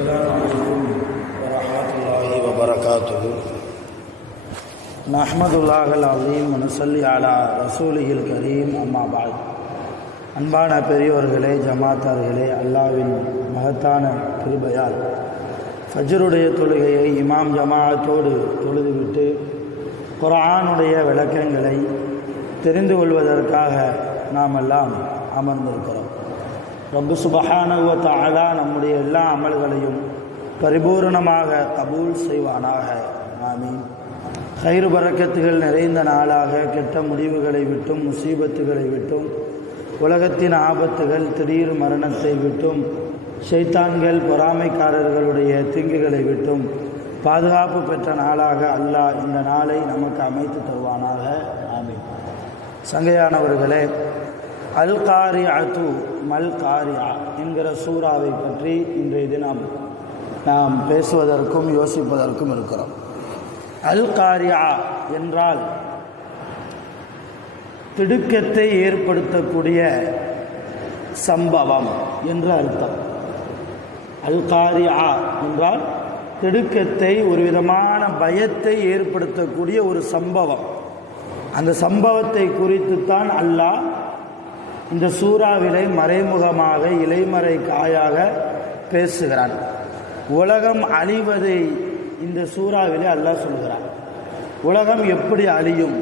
السلام عليكم ورحمة الله وبركاته نحمد الله العظيم ونصلي على رسوله الكريم أما بعد அன்பான பெரியோர்களே, ஜமாத்தார்களே, அல்லாஹ்வின் மகத்தான கிருபையால் ஃபஜ்ருடைய தொழுகையை இமாம் ஜமாஅத்தோடு தொழுதுவிட்டு குர்ஆனுடைய விளக்கங்களை தெரிந்து கொள்வதற்காக நாம் எல்லாம் அமர்ந்திருக்கிறோம். ரப்பு சுப்ஹானஹு வ தஆலா நம்முடைய எல்லா அமல்களையும் பரிபூர்ணமாக கபூல் செய்வானாக. ஆமீன். கைரு பரக்கத்துகள் நிறைந்த நாளாக கெட்ட முடிவுகளை விட்டும், முசீபத்துகளை விட்டும், உலகத்தின் ஆபத்துகள், திடீர் மரணத்தை விட்டும், ஷைத்தான்கள், பொறாமைக்காரர்களுடைய தீங்குகளை விட்டும் பாதுகாப்பு பெற்ற நாளாக அல்லாஹ் இந்த நாளை நமக்கு அமைத்து தருவானாக. ஆமீன். சங்கையானவர்களே, அல் காரிஅத்து மல் காரியா என்கிற சூறாவை பற்றி இன்றைய தினம் நாம் பேசுவதற்கும் யோசிப்பதற்கும் இருக்கிறோம். அல் காரியா என்றால் திடுக்கத்தை ஏற்படுத்தக்கூடிய சம்பவம் என்று அர்த்தம். அல் காரியா என்றால் திடுக்கத்தை, ஒரு விதமான பயத்தை ஏற்படுத்தக்கூடிய ஒரு சம்பவம். அந்த சம்பவத்தை குறித்துத்தான் அல்லாஹ் இந்த சூறாவிலே மறைமுகமாக இலைமறை காயாக பேசுகிறான். உலகம் அழிவதை இந்த சூறாவிலே அல்லாஹ் சொல்கிறான். உலகம் எப்படி அழியும்,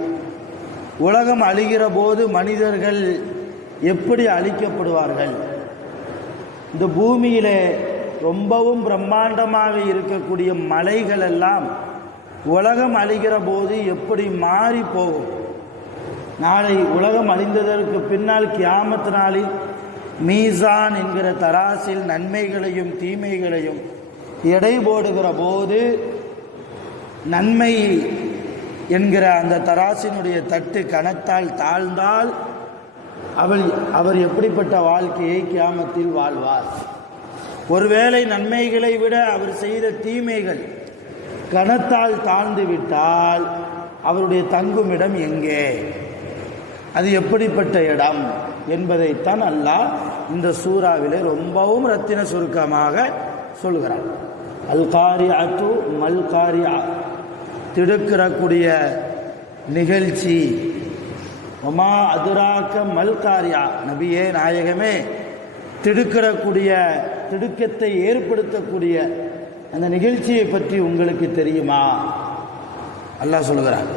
உலகம் அழிகிற போது மனிதர்கள் எப்படி அழிக்கப்படுவார்கள், இந்த பூமியிலே ரொம்பவும் பிரம்மாண்டமாக இருக்கக்கூடிய மலைகள் எல்லாம் உலகம் அழிகிற போது எப்படி மாறி போகும், நாளை உலகம் அழிந்ததற்கு பின்னால் கியாமத் நாளில் மீசான் என்கிற தராசில் நன்மைகளையும் தீமைகளையும் எடை போடுகிற போது நன்மை என்கிற அந்த தராசினுடைய தட்டு கணத்தால் தாழ்ந்தால் அவர் எப்படிப்பட்ட வாழ்க்கையை கியாமத்தில் வாழ்வார். ஒருவேளை நன்மைகளை விட அவர் செய்த தீமைகள் கணத்தால் தாழ்ந்து விட்டால் அவருடைய தங்குமிடம் எங்கே, அது எப்படிப்பட்ட இடம் என்பதைத்தான் அல்லாஹ் இந்த சூறாவிலே ரொம்பவும் ரத்தின சுருக்கமாக சொல்கிறார். அல் காரிஅத்து மல் காரியா, திடுக்கிறக்கூடிய நிகழ்ச்சி. ஒமா அதுராக்க மல் காரியா, நபியே நாயகமே, திடுக்கிறக்கூடிய திடுக்கத்தை ஏற்படுத்தக்கூடிய அந்த நிகழ்ச்சியை பற்றி உங்களுக்கு தெரியுமா? அல்லாஹ் சொல்கிறார்,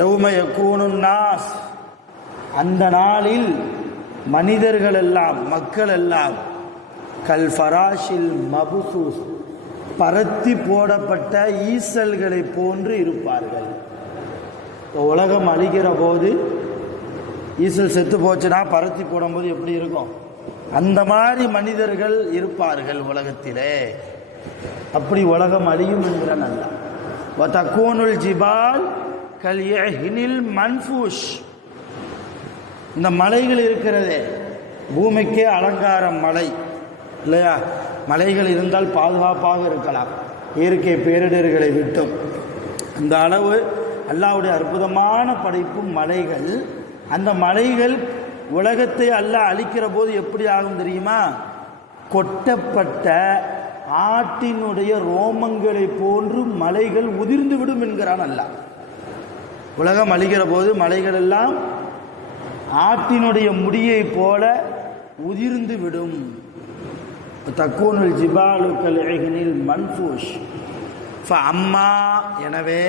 யௌம யகூனுன் நாஸ், அந்த நாளில் மனிதர்கள் எல்லாம், மக்கள் எல்லாம் கல் ஃபராஷில் மபுசூஸ், பரத்தி போடப்பட்ட ஈசல்களை போன்று இருப்பார்கள். உலகம் அழிகிற போது ஈசல் செத்து போச்சுன்னா பரத்தி போடும்போது எப்படி இருக்கும், அந்த மாதிரி மனிதர்கள் இருப்பார்கள் உலகத்திலே. அப்படி உலகம் அழியும் என்கிறான் அல்லாஹ். வ தகூனுல் ஜிபால் கல் யஹ்னில் மன்ஃபூஷ், இந்த மலைகள் இருக்கிறதே, பூமிக்கே அலங்காரம் மலை இல்லையா? மலைகள் இருந்தால் பாதுகாப்பாக இருக்கலாம் இயற்கை பேரிடர்களை விட்டும். அந்த அளவு அல்லாஹ்வுடைய அற்புதமான படைப்பு மலைகள். அந்த மலைகள் உலகத்தை அல்லாஹ் அழிக்கிற போது எப்படி ஆகும் தெரியுமா? கொட்டப்பட்ட ஆட்டினுடைய ரோமங்களை போன்று மலைகள் உதிர்ந்து விடும் என்கிறான் அல்லாஹ். உலகம் அழிகிற போது மலைகள் எல்லாம் ஆட்டினுடைய முடியை போல உதிர்ந்து விடும். தக்கூனுல் ஜிபாலு கல் இஹ்னில் மன்ஃபூஷ் ஃபஅம்மா, எனவே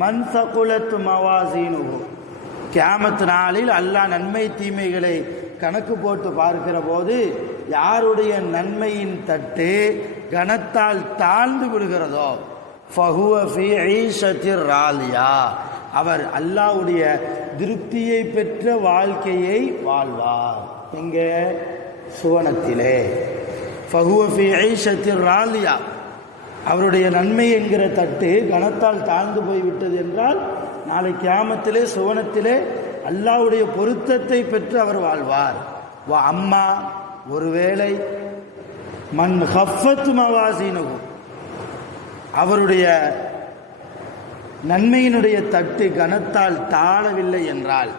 மன் ஸகுலத் மவாசீனுஹு, கியாமத் நாளில் அல்லாஹ் நன்மை தீமைகளை கணக்கு போட்டு பார்க்கிற போது யாருடைய நன்மையின் தட்டு கனத்தால் தாழ்ந்து விடுகிறதோ ஃபஹுவ ஃபீ ஈஷத்திர் ராலியா, அவர் அல்லாஹ்வுடைய திருப்தியை பெற்ற வாழ்க்கையை வாழ்வார். எங்கே? சுவனத்திலே. ஃபஹுவ ஃபீ ஈஷத்திர் ராலியா, அவருடைய நன்மை என்கிற தட்டு கனத்தால் தாழ்ந்து போய்விட்டது என்றால் நாளை கியாமத்திலே சுவனத்திலே அல்லாஹ்வுடைய பொருத்தத்தை பெற்று அவர் வாழ்வார். வ அம்மா, ஒருவேளை மன் ஹஃபத் மவாசீனுஹு, அவருடைய நன்மையினுடைய தட்டு கனத்தால் தாழவில்லை என்றால்,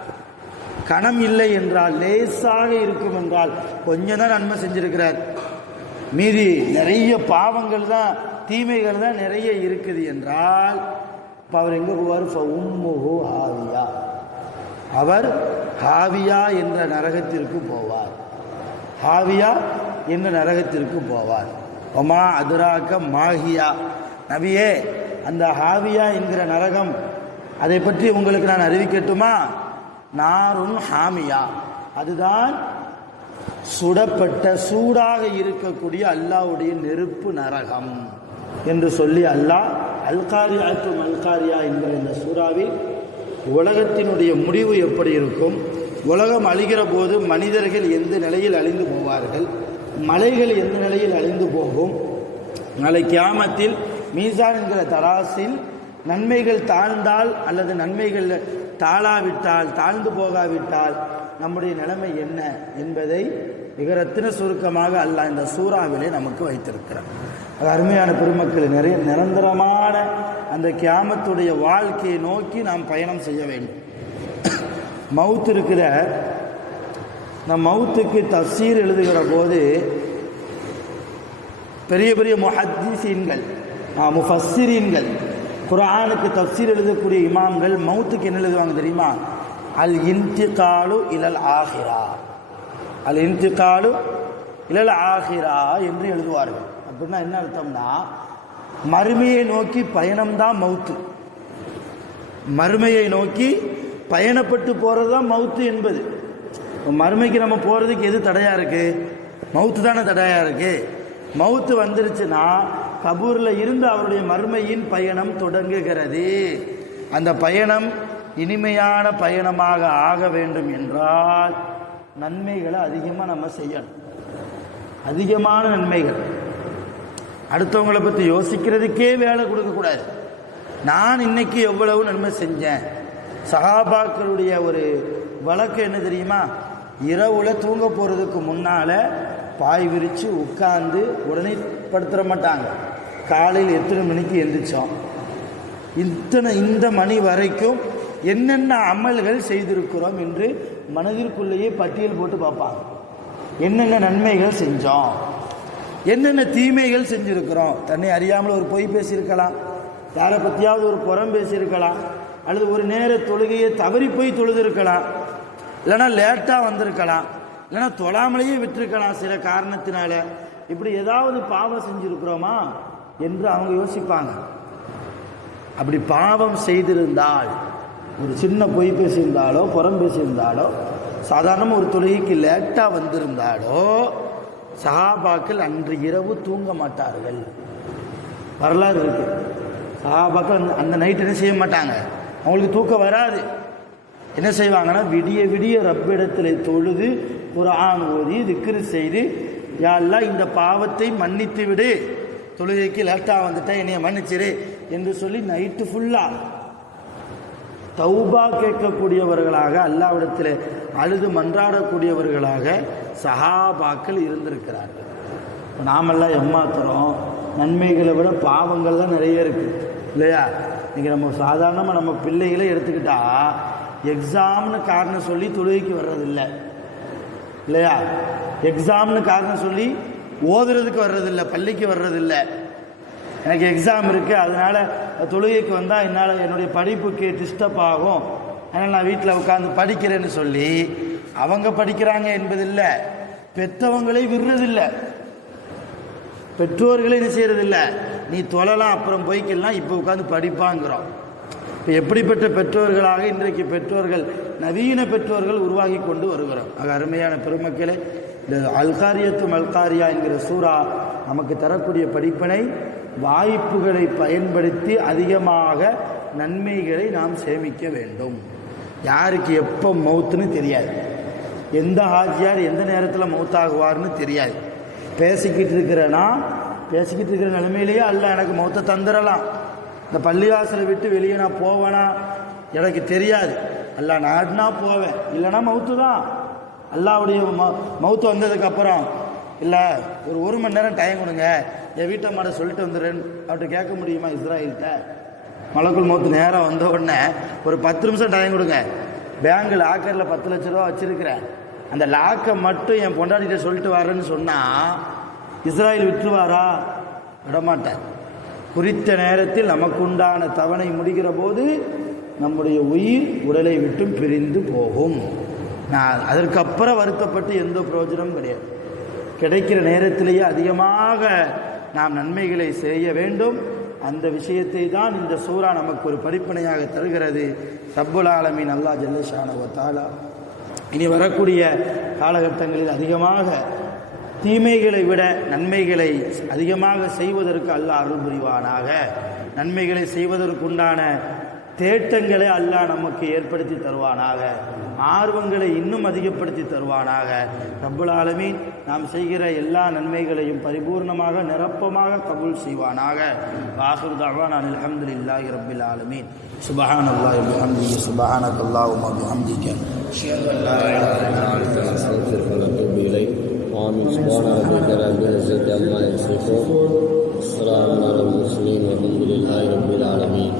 கணம் இல்லை என்றால், லேசாக இருக்கும் என்றால், கொஞ்சம் தான் நன்மை செஞ்சிருக்கிறார், மீதி நிறைய பாவங்கள் தான், தீமைகள் தான் நிறைய இருக்குது என்றால் இப்போ அவர் எங்கே போவார்? உம்முஹு ஹாவியா, அவர் ஹாவியா என்ற நரகத்திற்கு போவார். ஹாவியா என்ற நரகத்திற்கு போவார். ஒமா அதுராக்க மாஹியா, நபியே அந்த ஹாவியா என்கிற நரகம், அதை பற்றி உங்களுக்கு நான் அறிவிக்கட்டுமா? நாருன் ஹாமியா, அதுதான் சுடப்பட்ட சூடாக இருக்கக்கூடிய அல்லாஹ்வுடைய நெருப்பு நரகம் என்று சொல்லி அல்லாஹ் அல்காரியாத்து மல்காரியா என்கிற இந்த சூறாவில் உலகத்தினுடைய முடிவு எப்படி இருக்கும், உலகம் அழிகிற போது மனிதர்கள் எந்த நிலையில் அழிந்து போவார்கள், மலைகள் எந்த நிலையில் அழிந்து போகும், நாளை கியாமத்தில் மீசான் என்கிற தராசில் நன்மைகள் தாழ்ந்தால் அல்லது நன்மைகள் தாழாவிட்டால், தாழ்ந்து போகாவிட்டால் நம்முடைய நிலைமை என்ன என்பதை மிக ரத்தின சுருக்கமாக அல்லாஹ் இந்த சூறாவிலே நமக்கு வைத்திருக்கிறார். அது அருமையான பெருமக்கள், நிறைய நிரந்தரமான அந்த கியாமத்துடைய வாழ்க்கையை நோக்கி நாம் பயணம் செய்ய வேண்டும். மவுத் இருக்கிற, இந்த மவுத்துக்கு தஃசீர் எழுதுகிற போது பெரிய பெரிய முஹத்திஸீன்கள், முஃபஸ்ஸிரீன்கள், குர்ஆனுக்கு தஃசீர் எழுதக்கூடிய இமாம்கள் மவுத்துக்கு என்ன எழுதுவாங்க தெரியுமா? அல் இன்திகாலு இலல் ஆஹிரா, அல் இன்திகாலு இலல் ஆஹிரா என்று எழுதுவார்கள். அப்படின்னா என்ன அர்த்தம்னா, மறுமையை நோக்கி பயணம்தான் மவுத்து, மறுமையை நோக்கி பயணப்பட்டு போகிறது தான் மவுத்து என்பது. மறுமைக்கு நம்ம போகிறதுக்கு எது தடையாக இருக்குது? மவுத்து தானே தடையாக இருக்குது. மவுத்து வந்துருச்சுன்னா கபூரில் இருந்து அவருடைய மறுமையின் பயணம் தொடங்குகிறது. அந்த பயணம் இனிமையான பயணமாக ஆக வேண்டும் என்றால் நன்மைகளை அதிகமாக நம்ம செய்யணும், அதிகமான நன்மைகள். அடுத்தவங்களை பற்றி யோசிக்கிறதுக்கே வேலை கொடுக்கக்கூடாது. நான் இன்னைக்கு எவ்வளவு நன்மை செஞ்சேன். சஹாபாக்களுடைய ஒரு வழக்கு என்ன தெரியுமா? இரவுல தூங்க போகிறதுக்கு முன்னால் பாய் விரித்து உட்கார்ந்து உடனே படுத்துட மாட்டாங்க. காலையில் எத்தனை மணிக்கு எந்திரிச்சோம், இந்த மணி வரைக்கும் என்னென்ன அமல்கள் செய்திருக்கிறோம் என்று மனதிற்குள்ளேயே பட்டியல் போட்டு பார்ப்பாங்க. என்னென்ன நன்மைகள் செஞ்சோம், என்னென்ன தீமைகள் செஞ்சுருக்கிறோம். தன்னை அறியாமல் ஒரு பொய் பேசியிருக்கலாம், யாரை பற்றியாவது ஒரு புறம் பேசியிருக்கலாம், அல்லது ஒரு நேர தொழுகையை தவறி போய் தொழுதிருக்கலாம், இல்லைனா லேட்டாக வந்திருக்கலாம், இல்லைனா தொழாமலேயே விட்டுருக்கலாம் சில காரணத்தினால. இப்படி ஏதாவது பாவம் செஞ்சுருக்கிறோமா என்று அவங்க யோசிப்பாங்க. அப்படி பாவம் செய்திருந்தால், ஒரு சின்ன பொய் பேசியிருந்தாலோ புறம் பேசியிருந்தாலோ, சாதாரணமாக ஒரு தொழுகைக்கு லேட்டாக வந்திருந்தாலோ, சஹாபாக்கள் அன்று இரவு தூங்க மாட்டார்கள். வரலாறு இருக்கு. சஹாபாக்கள் அந்த நைட் என்ன செய்ய மாட்டாங்க, அவங்களுக்கு தூக்கம் வராது. என்ன செய்வாங்கன்னா, விடிய விடிய ரப்பிடத்தில் தொழுது குர்ஆன் ஓதி திக்ர் செய்து, யா அல்லாஹ் இந்த பாவத்தை மன்னித்து விடு, தொழுகைக்கு லேட்டாக வந்துட்டேன் என்னைய மன்னிச்சிரு என்று சொல்லி நைட்டு ஃபுல்லாக தௌபா கேட்கக்கூடியவர்களாக, அல்லாஹ்விடத்தில் அழுது மன்றாடக்கூடியவர்களாக சஹாபாக்கள் இருந்திருக்கிறார்கள். நாமெல்லாம் ஏமாத்துறோம், நன்மைகளை விட பாவங்கள் தான் நிறைய இருக்குது இல்லையா? இன்றைக்கி நம்ம சாதாரணமாக நம்ம பிள்ளைகளை எடுத்துக்கிட்டா எக்ஸாம்னு காரணம் சொல்லி தொழுகைக்கு வர்றதில்லை இல்லையா? எக்ஸாம்னு காரணம் சொல்லி ஓதுறதுக்கு வர்றதில்லை, பள்ளிக்கு வர்றதில்லை. எனக்கு எக்ஸாம் இருக்குது, அதனால் தொழுகைக்கு வந்தால் என்னால் என்னுடைய படிப்புக்கு டிஸ்டர்ப் ஆகும், அதனால் நான் வீட்டில் உட்காந்து படிக்கிறேன்னு சொல்லி அவங்க படிக்கிறாங்க என்பதில்லை. பெற்றவங்களை விடுறதில்லை, பெற்றோர்களை என்ன செய்யறதில்லை, நீ தொழலாம் அப்புறம் போய்க்கலாம், இப்போ உட்காந்து படிப்பாங்கிறோம். இப்போ எப்படிப்பட்ட பெற்றோர்களாக இன்றைக்கு பெற்றோர்கள், நவீன பெற்றோர்கள் உருவாகி கொண்டு வருகிறோம். ஆக அருமையான பெருமக்களே, இந்த அல்காரியத்து மல்காரியா என்கிற சூறா நமக்கு தரக்கூடிய படிப்பினை, வாய்ப்புகளை பயன்படுத்தி அதிகமாக நன்மைகளை நாம் சேமிக்க வேண்டும். யாருக்கு எப்போ மௌத்துன்னு தெரியாது, எந்த ஹாஜியார் எந்த நேரத்தில் மௌத்தாகுவார்னு தெரியாது. பேசிக்கிட்டு இருக்கிற நிலைமையிலேயே அல்லாஹ் எனக்கு மௌத்தை தந்துடலாம். இந்த பள்ளிவாசலை விட்டு வெளியே நான் போவேனா எனக்கு தெரியாது, அல்லாஹ் நாடுனா போவேன், இல்லைனா மௌத்து தான். அல்லாஹ்வுடைய மௌத்து வந்ததுக்கப்புறம் இல்லை ஒரு மணி நேரம் டைம் கொடுங்க, என் வீட்டம்மாட சொல்லிட்டு வந்துடுறேன் அவர்கிட்ட கேட்க முடியுமா? இஸ்ராயல்கிட்ட மலக்குள் மௌத்து நேரம் வந்த உடனே ஒரு 10 நிமிஷம் டைம் கொடுங்க, பேங்க் லாக்கரில் 10 லட்ச ரூபா வச்சுருக்கிறேன், அந்த லாக்கை மட்டும் என் பொண்டாட்டிகிட்ட சொல்லிட்டு வரேன்னு சொன்னால் இஸ்ராயல் விட்டுருவாரா? விடமாட்டார். குறித்த நேரத்தில் நமக்குண்டான தவணை முடிகிற போது நம்முடைய உயிர் உடலை விட்டும் பிரிந்து போகும். நான் அதற்கப்புறம் வருத்தப்பட்டு எந்த பிரயோஜனமும் கிடையாது. கிடைக்கிற நேரத்திலேயே அதிகமாக நாம் நன்மைகளை செய்ய வேண்டும். அந்த விஷயத்தை தான் இந்த சூரா நமக்கு ஒரு படிப்பனையாக தருகிறது. ரப்புல் ஆலமீன் அல்லாஹ் ஜல்ல ஷானஹு வ தஆலா இனி வரக்கூடிய காலகட்டங்களில் அதிகமாக தீமைகளை விட நன்மைகளை அதிகமாக செய்வதற்கு அல்லாஹ் அருள் புரிவானாக. நன்மைகளை செய்வதற்குண்டான தேட்டங்களை அல்லாஹ் நமக்கு ஏற்படுத்தி தருவானாக. ஆர்வங்களை இன்னும் அதிகப்படுத்தி தருவானாக. ரப்புல் ஆலமீன் நாம் செய்கிற எல்லா நன்மைகளையும் பரிபூர்ணமாக நிரப்பமாக கபூல் செய்வானாக. ஆகிரு தஅவானா அல்ஹம்துலில்லாஹி ரப்பில் ஆலமீன். சுப்ஹானல்லாஹி வ பிஹம்திஹி சுப்ஹானக்கல்லாஹும்ம வ பிஹம்திக அஷ்ஹது அன் லா இலாஹா இல்லா அன்த அஸ்தக்ஃபிருக வ அத்தூபு இலைக். ஆமீன். சுப்ஹான ரப்பிக ரப்பில் இஸ்ஸத்தி அம்மா யசிஃபூன். வஸ்ஸலாமு அலல் முர்ஸலீன் வல்ஹம்துலில்லாஹி ரப்பில் ஆலமீன்.